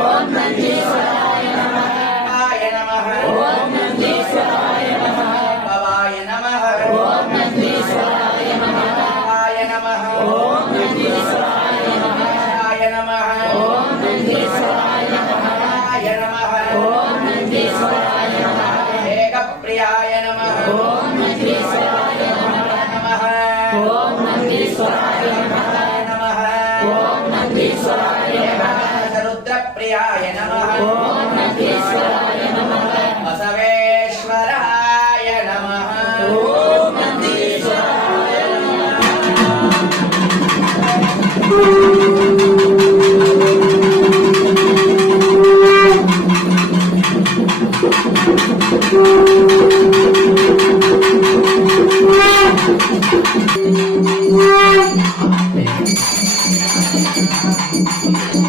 ఓం నందీశ్వరాయ నమః ఓం నందీశ్వరాయ నమః భవాయ నమః ఓం నందీశ్వరాయ నమః ఓం నందీశ్వరాయ నమః ఓం నందీశ్వరాయ నమః ఓం నందీశ్వరాయ నమః ఏకప్రియాయ నమః ఓం నందీశ్వరాయ నమః ఓం నందీశ్వరాయ నమః ఓం నందీశ్వరాయ నమః రుద్రప్రియాయ నమః ఓం